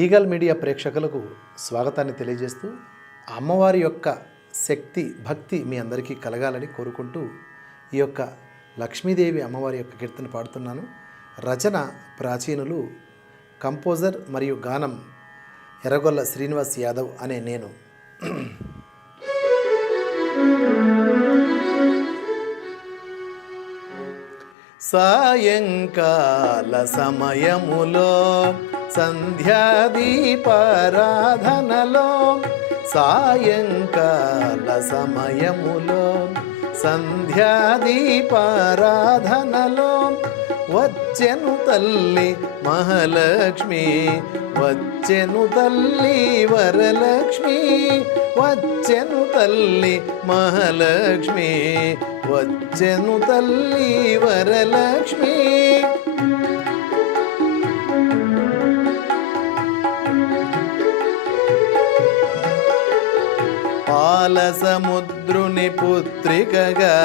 Eagle media ప్రేక్షకులకు స్వాగతాన్ని తెలియజేస్తూ అమ్మవారి యొక్క శక్తి భక్తి మీ అందరికీ కలగాలని కోరుకుంటూ ఈ యొక్క లక్ష్మీదేవి అమ్మవారి యొక్క కీర్తన పాడుతున్నాను. రచన ప్రాచీనులు, కంపోజర్ మరియు గానం ఎర్రగొల్ల శ్రీనివాస్ యాదవ్ అనే నేను. సాయంకాల సమయములో సంధ్యాదీపారాధనలో, సాయంకాల సమయములో సంధ్యాదీపారాధనలో వచ్చెను తల్లి మహాలక్ష్మి, వచ్చెను తల్లి వరలక్ష్మి, వచ్చెను తల్లి మహాలక్ష్మి, వచ్చెను తల్లి వరలక్ష్మి. పాల సముద్రుని పుత్రికగా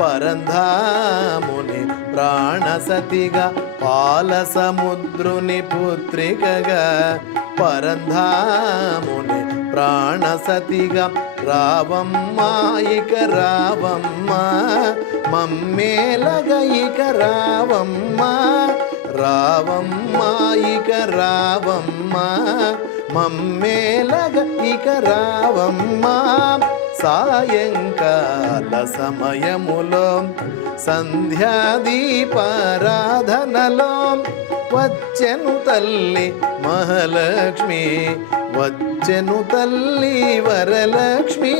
పరంధాముని ప్రాణసతిగా, పాల సముద్రుని పుత్రికగా పరంధాముని ప్రాణసతిగా, రావమ్మ ఇక రావమ్మ మమ్మేలగ ఇక రావమ్మ, రావమ్మ ఇక రావమ్మ మమ్మేలగ ఇక రావమ్మ. సాయంకాల సమయములో సంధ్యాదీపారాధనలో వచ్చెను తల్లి మహాలక్ష్మి, వచ్చెను తల్లి వరలక్ష్మి.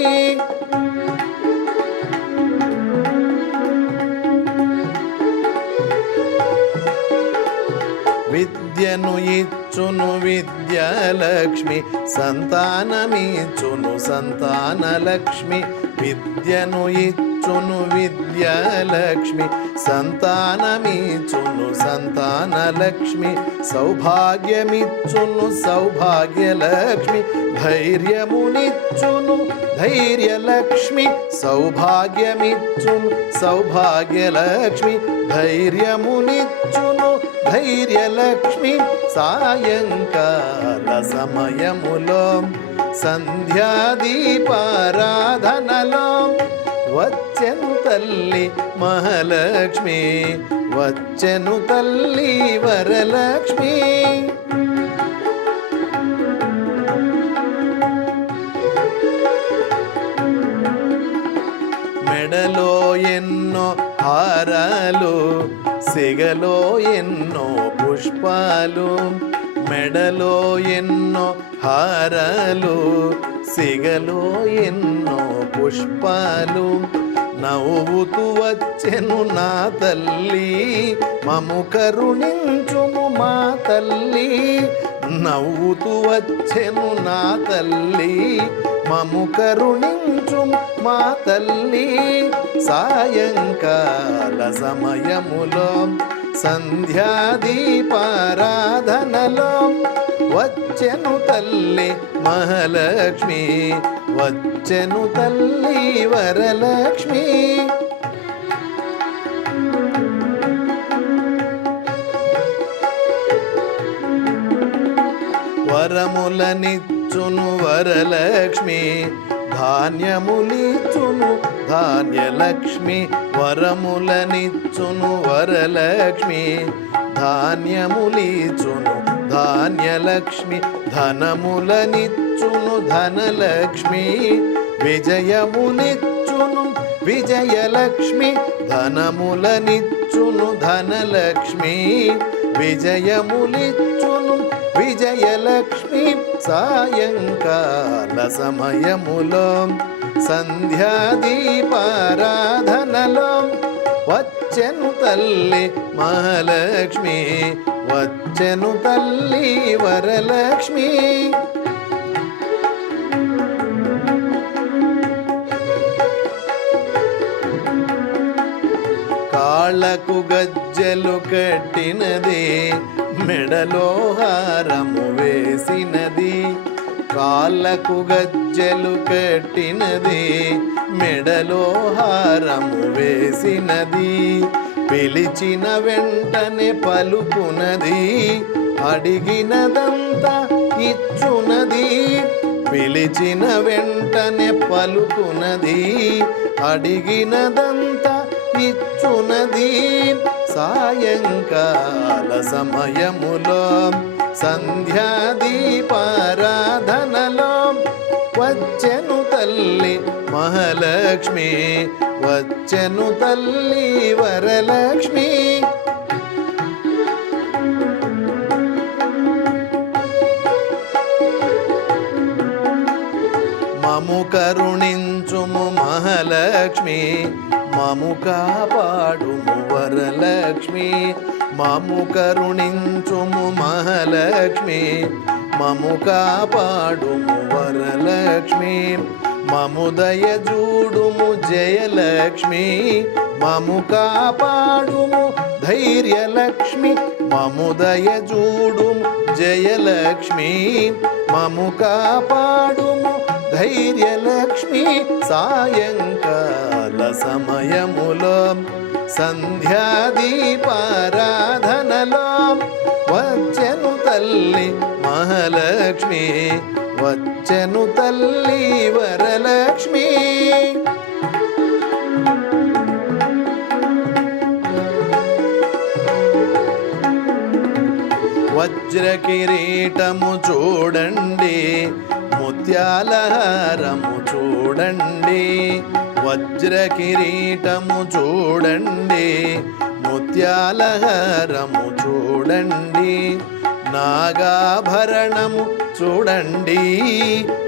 విద్యను ఇచ్చును విద్యాలక్ష్మి, సంతానమిచ్చును సంతానలక్ష్మి, విద్యను ఇచ్చును విద్యాలక్ష్మి, సంతానమిచ్చును సంతానలక్ష్మి, సౌభాగ్యమిచ్చును సౌభాగ్యలక్ష్మి, ధైర్యమునిచ్చును ధైర్యలక్ష్మి, సౌభాగ్యమిచ్చును సౌభాగ్యలక్ష్మి, ధైర్యమునిచ్చును ధైర్యలక్ష్మి. సాయంకాల సమయములో సంధ్యాదీపారాధనలో వచ్చెను తల్లి మహాలక్ష్మి, వచ్చెను తల్లి వరలక్ష్మి. మెడలో ఎన్నో హారాలు, సిగలో ఎన్నో పుష్పాలు, మెడలో ఎన్నో హారాలు, సిగలో ఎన్నో పుష్పాలు, నవ్వుతూ వచ్చెను నా తల్లి మము కరుణించుము మా తల్లి, నవ్వుతూ వచ్చెను నా తల్లి మము కరుణించుము మా తల్లి. సాయంకాల సమయములో సంధ్యాదీపారాధనలో వచ్చెను తల్లి మహాలక్ష్మి, వచ్చెను తల్లి వరలక్ష్మి. వరములనిచ్చును వరలక్ష్మి, ధాన్యములిచ్చును ధాన్యలక్ష్మి, వరములనిచ్చును వరలక్ష్మి, ధాన్యములిచ్చును ధాన్యలక్ష్మి, ధనములనిచ్చును ధనలక్ష్మి, విజయమునిచ్చును విజయలక్ష్మి, ధనములనిచ్చును ధనలక్ష్మి, విజయములిచ్చును విజయలక్ష్మి. సాయంకాల సమయములో సంధ్యాదీపారాధనలో వచ్చెను తల్లి మహాలక్ష్మి, వచ్చెను తల్లి వరలక్ష్మి. కాళ్ళకు గజ్జెలు కట్టినది, మెడలో హారము వేసినది, కాళ్ళకు గజ్జెలు కట్టినది, మెడలో హారము వేసినది, పిలిచిన వెంటనే పలుకునది, అడిగినదంతా ఇచ్చునది, పిలిచిన వెంటనే పలుకునది, అడిగినదంతా ఇచ్చునది. సాయంకాల సమయములో సంధ్యాదీపారాధనలో వచ్చెను తల్లి మహాలక్ష్మి, వచ్చెను తల్లి వరలక్ష్మి. మము కరుణించుము మహాలక్ష్మి, మము కాపాడుము వరలక్ష్మి. మము కరుణించుము మహాలక్ష్మి, మము కాపాడుము వరలక్ష్మి. మము దయజూడుము జయలక్ష్మి, మము కాపాడుము ధైర్యలక్ష్మి. మము దయజూడుము జయలక్ష్మి, మము కాపాడుము ధైర్యలక్ష్మి. సాయంకాల సమయములో సంధ్యాదీపారాధనలో వచ్చెను తల్లి మహాలక్ష్మి, వచ్చెను తల్లి వరలక్ష్మి. వజ్ర కిరీటము చూడండి, ముత్యాల హారము చూడండి. వజ్ర కిరీటము చూడండి, ముత్యాల హారము చూడండి. నాగాభరణము చూడండి,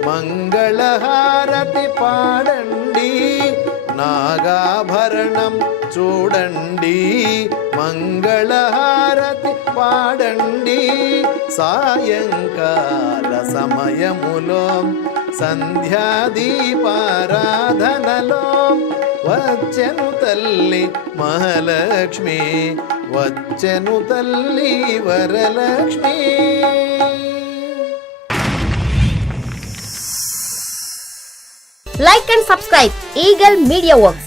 మంగళహారతి పాడండి. నాగాభరణం చూడండి, మంగళహారతి పాడండి. సాయంకాల సమయములో సంధ్యాదీపారాధనలో వచ్చెను తల్లి మహాలక్ష్మి, వచ్చెను తల్లి Varalakshmi. Like and subscribe Eagle Media Works.